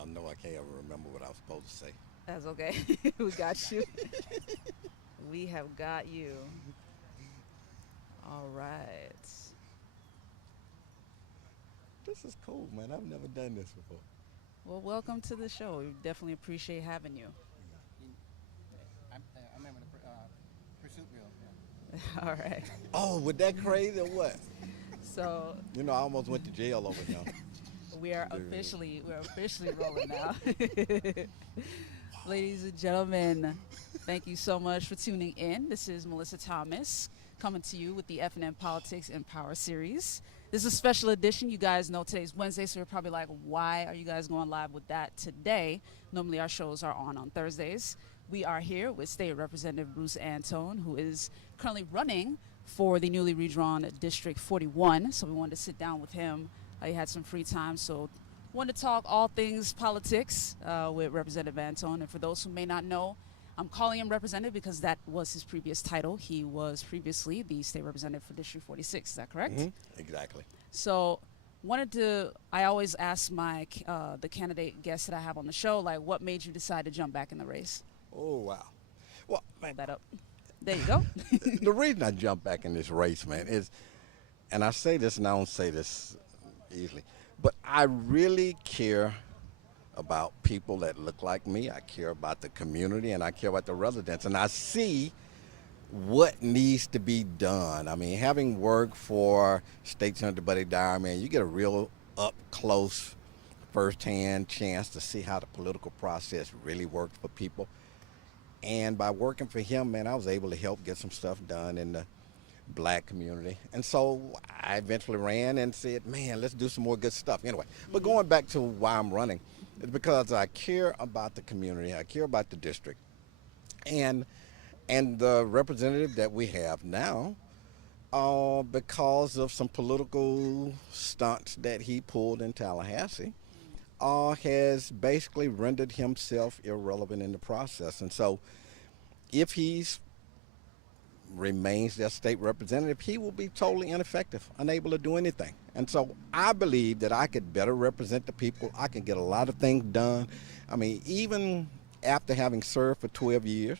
Y'all know I can't ever remember what I was supposed to say. That's okay. We got you. We have got you. All right. This is cool, man. I've never done this before. Well, welcome to the show. We definitely appreciate having you. In, I'm having a pursuit wheel. Yeah. All right. Oh, was that crazy or what? So You know, I almost went to jail over him. Dude. we're officially rolling now. Ladies and gentlemen, thank you so much for tuning in. This is Mellissa Thomas coming to you with the FNN Politics and Power series. This is a special edition. You guys know today's Wednesday, so you're probably like, why are you guys going live with that today? Normally our shows are on Thursdays. We are here with State Representative Bruce Antone, who is currently running for the newly redrawn District 41. So we wanted to sit down with him. He had some free time, so wanted to talk all things politics with Representative Antone. And for those who may not know, I'm calling him representative because that was his previous title. He was previously the state representative for District 46. Is that correct? Exactly. So, I always ask my the candidate guests that I have on the show, like, what made you decide to jump back in the race? Oh, wow. Well, man, Hold that up. There you go. the reason I jumped back in this race, man, is, and I say this and I don't say this easily, but I really care about people that look like me. I care about the community and I care about the residents. And I see what needs to be done. I mean, having worked for State Senator Buddy Dyer, man, you get a real up close, firsthand chance to see how the political process really works for people. And by working for him, man, I was able to help get some stuff done in the black community. And so I eventually ran and said, man, let's do some more good stuff. Anyway, but going back to why I'm running, is because I care about the community. I care about the district. And the representative that we have now, because of some political stunts that he pulled in Tallahassee, has basically rendered himself irrelevant in the process. And so if he's remains their state representative, he will be totally ineffective, unable to do anything. And so I believe that I could better represent the people. I can get a lot of things done. I mean, even after having served for 12 years,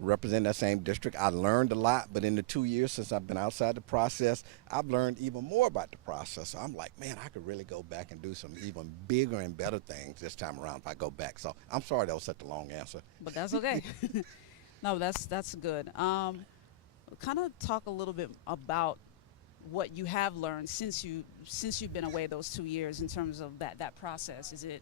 representing that same district, I learned a lot. But in the 2 years since I've been outside the process, I've learned even more about the process. So I'm like, man, I could really go back and do some even bigger and better things this time around if I go back. So I'm sorry that was such a long answer. But that's okay. No, that's good. Kind of talk a little bit about what you have learned since you've been away those 2 years in terms of that process. Is it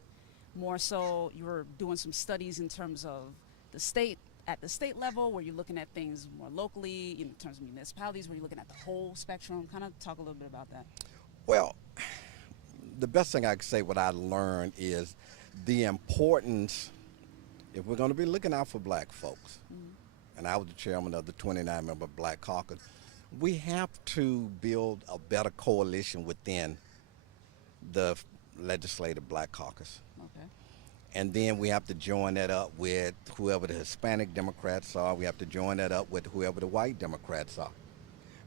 more so you were doing some studies in terms of the state at the state level? Were you looking at things more locally in terms of municipalities? Were you looking at the whole spectrum? Kind of talk a little bit about that. Well, the best thing I could say what I learned is the importance, if we're going to be looking out for black folks, and I was the chairman of the 29-member Black Caucus, we have to build a better coalition within the legislative Black Caucus. Okay. And then we have to join that up with whoever the Hispanic Democrats are. We have to join that up with whoever the white Democrats are.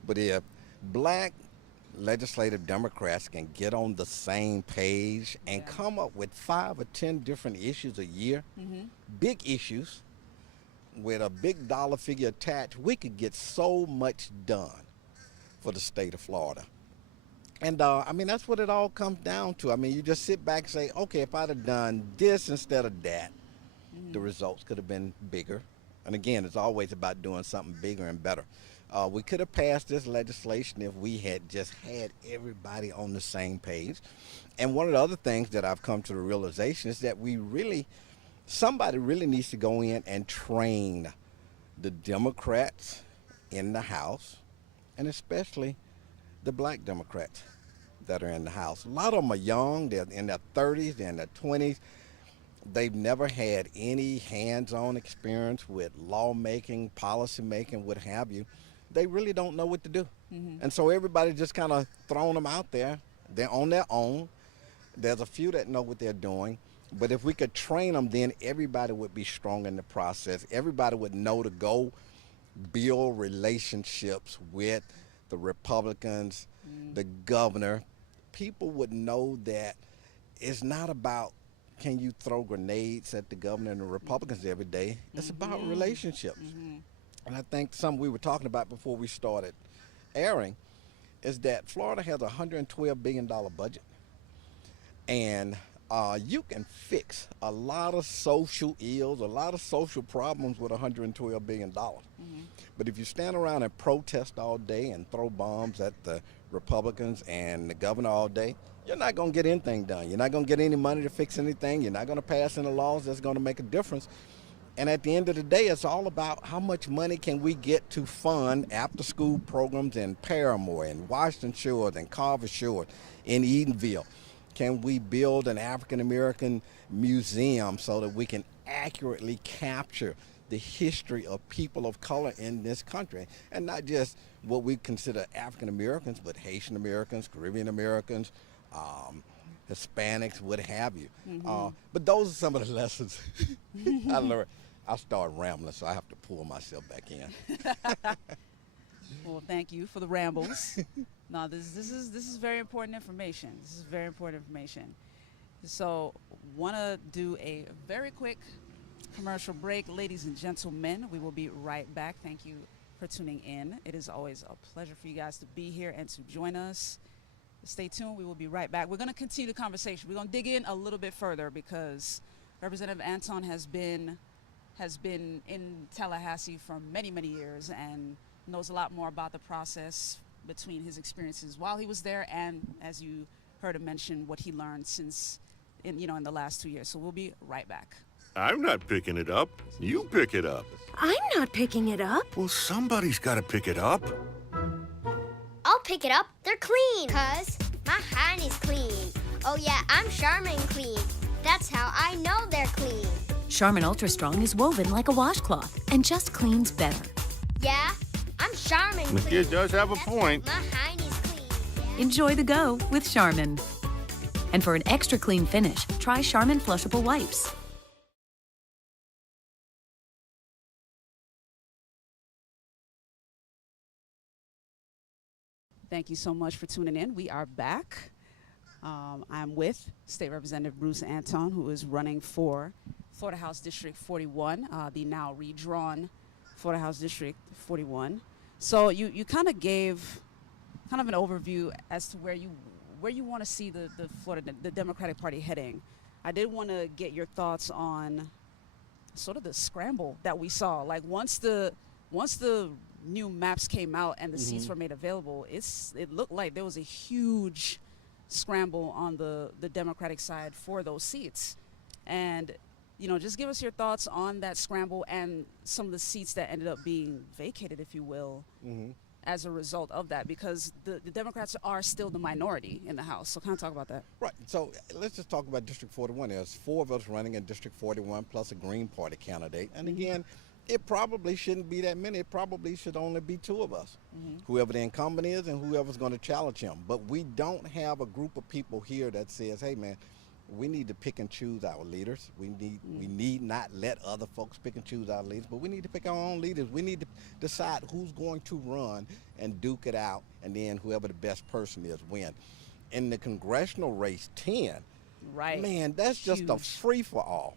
But if black legislative Democrats can get on the same page and Yeah. come up with 5 or 10 different issues a year, big issues, with a big dollar figure attached, we could get so much done for the state of Florida. And I mean, that's what it all comes down to. I mean, you just sit back and say, okay, if I'd have done this instead of that, the results could have been bigger. And again, it's always about doing something bigger and better. We could have passed this legislation if we had just had everybody on the same page. And one of the other things that I've come to the realization is that somebody really needs to go in and train the Democrats in the House, and especially the black Democrats that are in the House. A lot of them are young, they're in their 30s, they're in their 20s. They've never had any hands-on experience with lawmaking, policy making, what have you. They really don't know what to do. And so everybody just kind of thrown them out there. They're on their own. There's a few that know what they're doing. But if we could train them, then everybody would be strong in the process. Everybody would know to go build relationships with the Republicans, the governor. People would know that it's not about can you throw grenades at the governor and the Republicans every day. It's about relationships. And I think something we were talking about before we started airing is that Florida has a $112 billion budget. And you can fix a lot of social ills, a lot of social problems with $112 billion. But if you stand around and protest all day and throw bombs at the Republicans and the governor all day, you're not going to get anything done. You're not going to get any money to fix anything. You're not going to pass any laws that's going to make a difference. And at the end of the day, it's all about how much money can we get to fund after-school programs in Paramore, in Washington Shores, in Carver Shores, in Edenville. Can we build an African-American museum so that we can accurately capture the history of people of color in this country, and not just what we consider African Americans, but Haitian Americans, Caribbean Americans, Hispanics, what have you. But those are some of the lessons I learned. I started rambling, so I have to pull myself back in. Well, thank you for the rambles. No, this is very important information. This is very important information. So, want to do a very quick commercial break. Ladies and gentlemen, we will be right back. Thank you for tuning in. It is always a pleasure for you guys to be here and to join us. Stay tuned. We will be right back. We're going to continue the conversation. We're going to dig in a little bit further because Representative Antone has been in Tallahassee for many, many years and knows a lot more about the process between his experiences while he was there and, as you heard him mention, what he learned since in the last 2 years. So we'll be right back. I'm not picking it up. You pick it up. I'm not picking it up. Well, somebody's got to pick it up. I'll pick it up. They're clean. 'Cause my hand is clean. Oh yeah, I'm Charmin clean. That's how I know they're clean. Charmin Ultra Strong is woven like a washcloth and just cleans better. Yeah, I'm Charmin The clean. kid does have a That's point. right, my hand is clean. Enjoy the go with Charmin. And for an extra clean finish, try Charmin Flushable Wipes. Thank you so much for tuning in. We are back. I'm with State Representative Bruce Antone, who is running for Florida House District 41, the now redrawn Florida House District 41. So you kind of gave kind of an overview as to where you want to see the Democratic Party heading. I did want to get your thoughts on sort of the scramble that we saw. Like once the new maps came out and the seats were made available, it looked like there was a huge scramble on the Democratic side for those seats. And just give us your thoughts on that scramble and some of the seats that ended up being vacated, if you will, as a result of that, because the Democrats are still the minority in the House. So kind of talk about that. Right. So let's just talk about District 41. There's 4 of us running in District 41 plus a Green Party candidate. And again, it probably shouldn't be that many. It probably should only be 2 of us, whoever the incumbent is and whoever's going to challenge him. But we don't have a group of people here that says, hey, man, we need to pick and choose our leaders. We need not let other folks pick and choose our leaders, but we need to pick our own leaders. We need to decide who's going to run and duke it out, and then whoever the best person is win. In the congressional race 10, Right. man, that's just a Huge. free-for-all.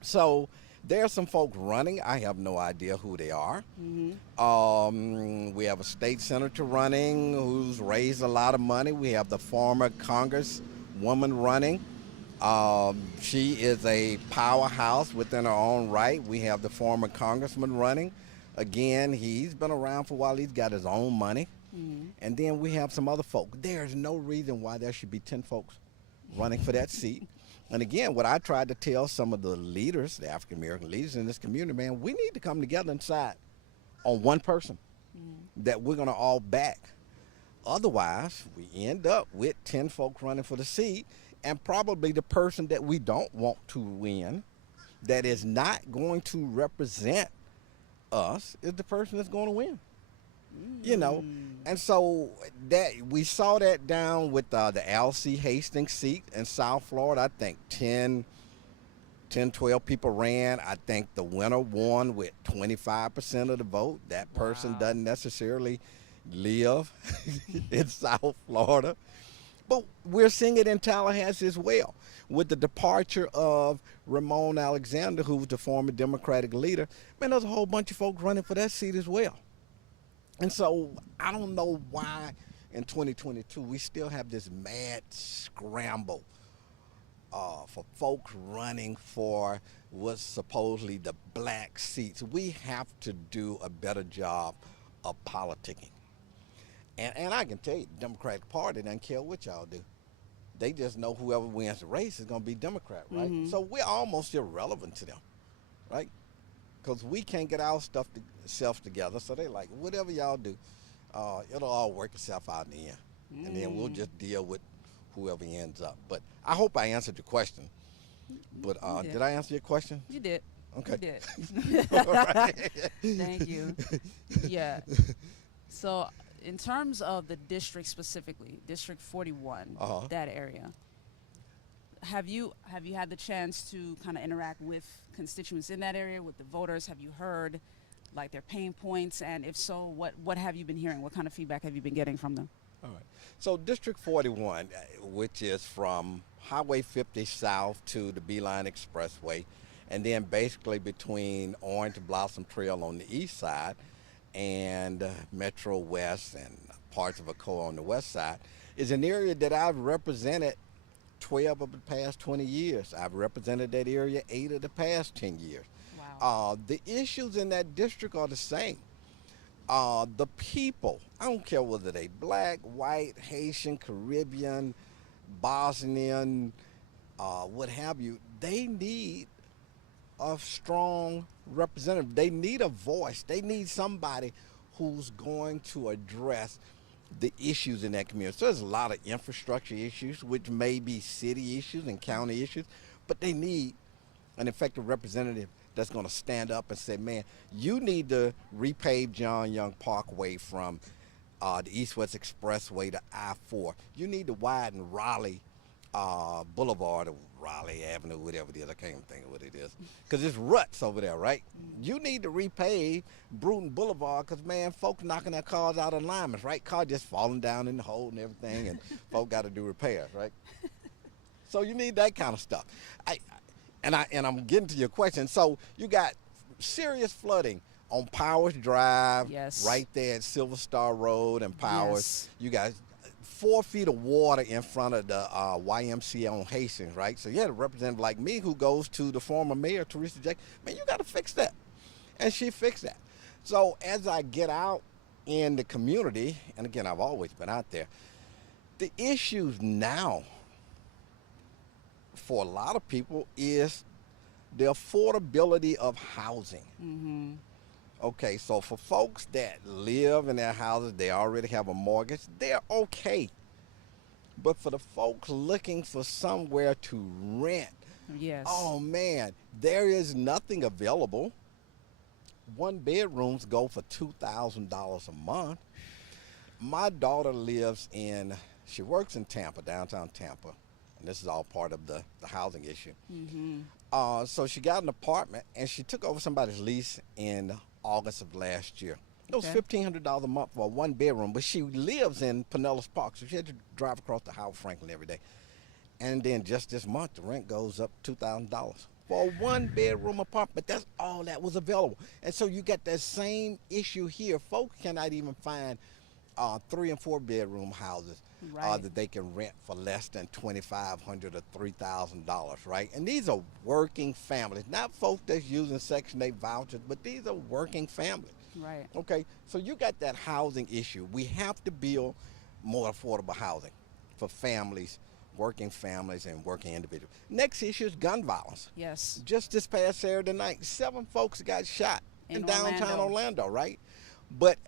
So there are some folks running. I have no idea who they are. We have a state senator running who's raised a lot of money. We have the former congresswoman running. She is a powerhouse within her own right. We have the former congressman running. Again, he's been around for a while. He's got his own money. And then we have some other folk. There's no reason why there should be 10 folks running for that seat. And again, what I tried to tell some of the leaders, the African-American leaders in this community, man, we need to come together and decide on one person that we're going to all back. Otherwise, we end up with 10 folks running for the seat, and probably the person that we don't want to win, that is not going to represent us, is the person that's going to win. And so that we saw that down with the L.C. Hastings seat in South Florida. I think 12 people ran. I think the winner won with 25% of the vote. That person doesn't necessarily live in South Florida. But we're seeing it in Tallahassee as well, with the departure of Ramon Alexander, who was the former Democratic leader. Man, there's a whole bunch of folks running for that seat as well. And so I don't know why in 2022 we still have this mad scramble for folks running for what's supposedly the black seats. We have to do a better job of politicking. And I can tell you, the Democratic Party doesn't care what y'all do. They just know whoever wins the race is going to be Democrat, right? So we're almost irrelevant to them, right? Because we can't get our self together. So they like, whatever y'all do, it'll all work itself out in the end. And then we'll just deal with whoever ends up. But I hope I answered your question. But did I answer your question? You did. Okay. You did. All right. Thank you. Yeah. So in terms of the district specifically, District 41, that area, have you had the chance to kind of interact with constituents in that area, with the voters? Have you heard like their pain points? And if so, what have you been hearing? What kind of feedback have you been getting from them? All right. So District 41, which is from Highway 50 south to the Beeline Expressway, and then basically between Orange Blossom Trail on the east side and Metro West and parts of Acoa on the west side, is an area that I've represented 12 of the past 20 years. I've represented that area 8 of the past 10 years. Wow. The issues in that district are the same. The people, I don't care whether they black, white, Haitian, Caribbean, Bosnian, what have you, they need a strong representative. They need a voice. They need somebody who's going to address the issues in that community. So there's a lot of infrastructure issues, which may be city issues and county issues, but they need an effective representative that's going to stand up and say, man, you need to repave John Young Parkway from the East-West Expressway to I-4. You need to widen Raleigh Boulevard or Raleigh Avenue, whatever it is. I can't even think of what it is. Because it's ruts over there, right? You need to repave Bruton Boulevard because, man, folks knocking their cars out of alignments, right? Car just falling down in the hole and everything, and folk got to do repairs, right? So you need that kind of stuff. And I'm getting to your question. So you got serious flooding on Powers Drive, Yes. right there at Silver Star Road and Powers. Yes. You got 4 feet of water in front of the YMCA on Hastings, right? So you had a representative like me who goes to the former mayor, Teresa Jack. Man, you got to fix that. And she fixed that. So as I get out in the community, and again, I've always been out there, the issues now for a lot of people is the affordability of housing. Okay, so for folks that live in their houses, they already have a mortgage, they're okay. But for the folks looking for somewhere to rent, Yes. oh man, there is nothing available. 1 bedrooms go for $2,000 a month. My daughter lives she works in Tampa, downtown Tampa. And this is all part of the housing issue. So she got an apartment, and she took over somebody's lease in August of last year. It was Okay. $1,500 a month for a 1 bedroom, but she lives in Pinellas Park, so she had to drive across the Howard Franklin every day. And then just this month, the rent goes up $2,000 for a 1 bedroom apartment. That's all that was available. And so you got that same issue here. Folks cannot even find 3 and 4 bedroom houses Right. that they can rent for less than $2,500 or $3,000, right? And these are working families, not folks that's using Section 8 vouchers, but these are working families. Right. Okay, so you got that housing issue. We have to build more affordable housing for families, working families and working individuals. Next issue is gun violence. Yes. Just this past Saturday night, 7 folks got shot in downtown Orlando. Orlando, right? But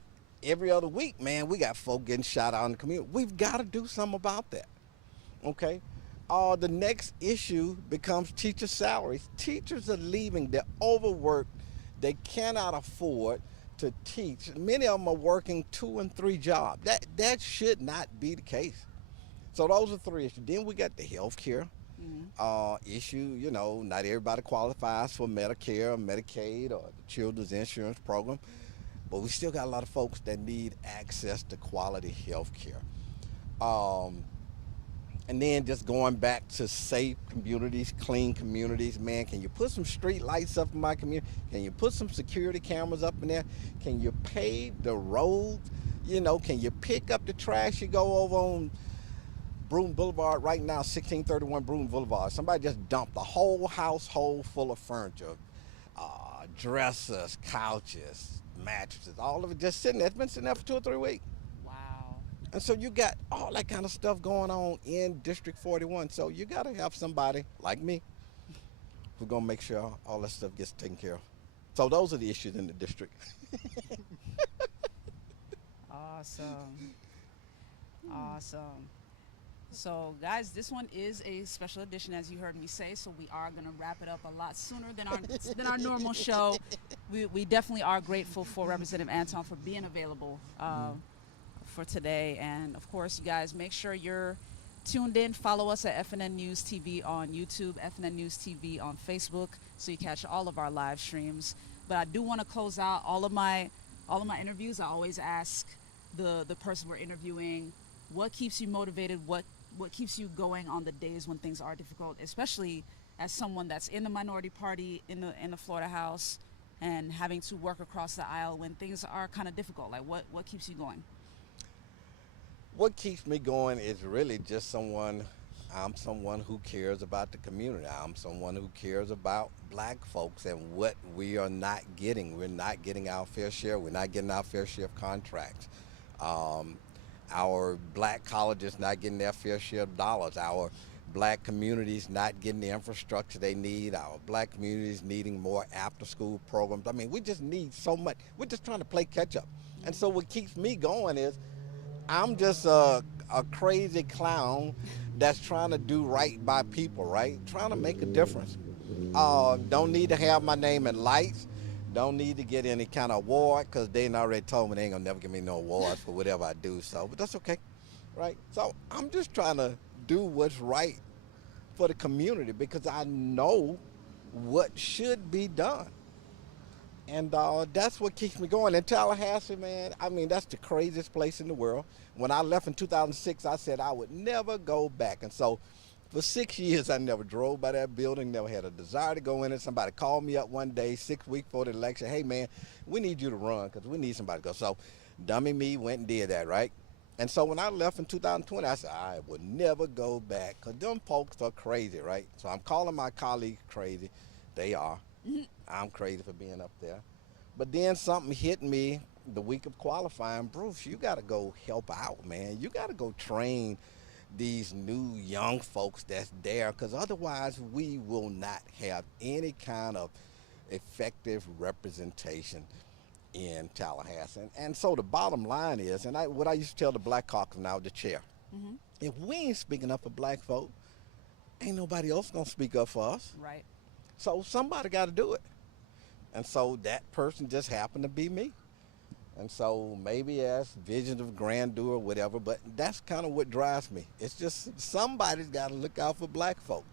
every other week, man, we got folk getting shot out in the community. We've got to do something about that, okay? The next issue becomes teacher salaries. Teachers are leaving. They're overworked. They cannot afford to teach. Many of them are working 2 and 3 jobs. That should not be the case. So those are 3 issues. Then we got the health care issue. You know, not everybody qualifies for Medicare or Medicaid or the Children's Insurance Program. But we still got a lot of folks that need access to quality health care. And then just going back to safe communities, clean communities, man, can you put some street lights up in my community? Can you put some security cameras up in there? Can you pave the roads? You know, can you pick up the trash you go over on Broome Boulevard right now, 1631 Broome Boulevard? Somebody just dumped a whole household full of furniture, dressers, couches, mattresses, all of it just sitting there. It's been sitting there for 2 or 3 weeks. Wow. And so you got all that kind of stuff going on in District 41. So you got to have somebody like me who's going to make sure all that stuff gets taken care of. So those are the issues in the district. Awesome. Awesome. So, guys, this one is a special edition, as you heard me say. So we are going to wrap it up a lot sooner than our normal show. We definitely are grateful for Representative Antone for being available for today. And, of course, you guys, make sure you're tuned in. Follow us at FNN News TV on YouTube, FNN News TV on Facebook, so you catch all of our live streams. But I do want to close out all of my interviews. I always ask the person we're interviewing, what keeps you motivated? What keeps you going on the days when things are difficult, especially as someone that's in the minority party in the Florida House and having to work across the aisle when things are kind of difficult? Like, what keeps you going? What keeps me going is really just I'm someone who cares about the community. I'm someone who cares about black folks and what we are not getting. We're not getting our fair share. We're not getting our fair share of contracts. Our black colleges not getting their fair share of dollars. Our black communities not getting the infrastructure they need. Our black communities needing more after-school programs. I mean, we just need so much. We're just trying to play catch-up. And so what keeps me going is I'm just a crazy clown that's trying to do right by people, right? Trying to make a difference. Don't need to have my name in lights. Don't need to get any kind of award, because they already told me they ain't gonna never give me no awards for whatever I do. So, but that's okay, right? So I'm just trying to do what's right for the community, because I know what should be done. And that's what keeps me going. In Tallahassee, man, I mean, that's the craziest place in the world. When I left in 2006, I said I would never go back. And so for 6 years, I never drove by that building, never had a desire to go in it. Somebody called me up one day, 6 weeks before the election. Hey, man, we need you to run because we need somebody to go. So dummy me went and did that, right? And so when I left in 2020, I said, I would never go back because them folks are crazy, right? So I'm calling my colleagues crazy. They are. I'm crazy for being up there. But then something hit me the week of qualifying. Bruce, you got to go help out, man. You got to go train these new young folks that's there, because otherwise we will not have any kind of effective representation in Tallahassee. And so the bottom line is, and what I used to tell the Black Caucus when I was the chair, if we ain't speaking up for black folk, ain't nobody else gonna speak up for us. Right. So somebody got to do it. And so that person just happened to be me. And so maybe as visions of grandeur or whatever, but that's kind of what drives me. It's just somebody's got to look out for black folk.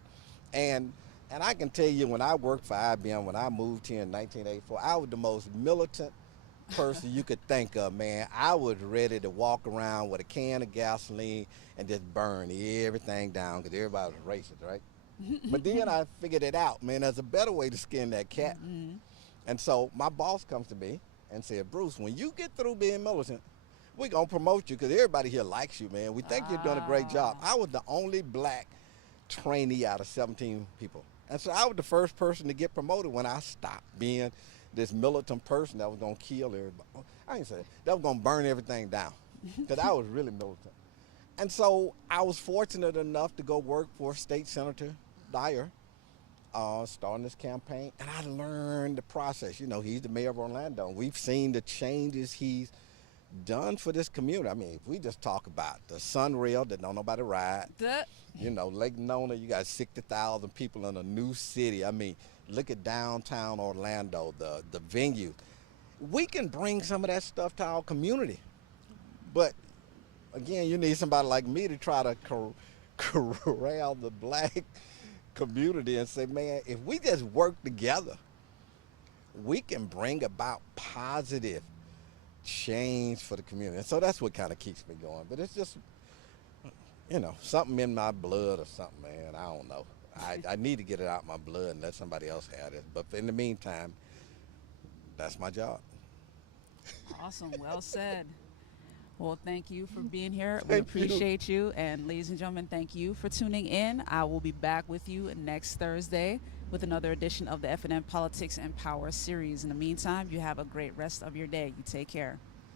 And I can tell you, when I worked for IBM, when I moved here in 1984, I was the most militant person you could think of, man. I was ready to walk around with a can of gasoline and just burn everything down because everybody was racist, right? But then I figured it out, man. There's a better way to skin that cat. And so my boss comes to me and said, Bruce, when you get through being militant, we're going to promote you because everybody here likes you, man. We think you're doing a great job. I was the only black trainee out of 17 people. And so I was the first person to get promoted when I stopped being this militant person that was going to kill everybody. I didn't say that. That was going to burn everything down because I was really militant. And so I was fortunate enough to go work for State Senator Dyer, starting this campaign, and I learned the process. You know, he's the mayor of Orlando. We've seen the changes he's done for this community. I mean, if we just talk about the Sunrail that don't nobody ride, you know, Lake Nona, you got 60,000 people in a new city. I mean, look at downtown Orlando, the venue. We can bring some of that stuff to our community. But again, you need somebody like me to try to corral the black community and say, man, if we just work together, we can bring about positive change for the community. And so that's what kind of keeps me going. But it's just you know, something in my blood or something, man. I don't know. I need to get it out my blood and let somebody else have it. But in the meantime, that's my job. Awesome. Well said. Well, thank you for being here. We Thank you. appreciate you. And ladies and gentlemen, thank you for tuning in. I will be back with you next Thursday with another edition of the FNN Politics and Power series. In the meantime, you have a great rest of your day. You take care.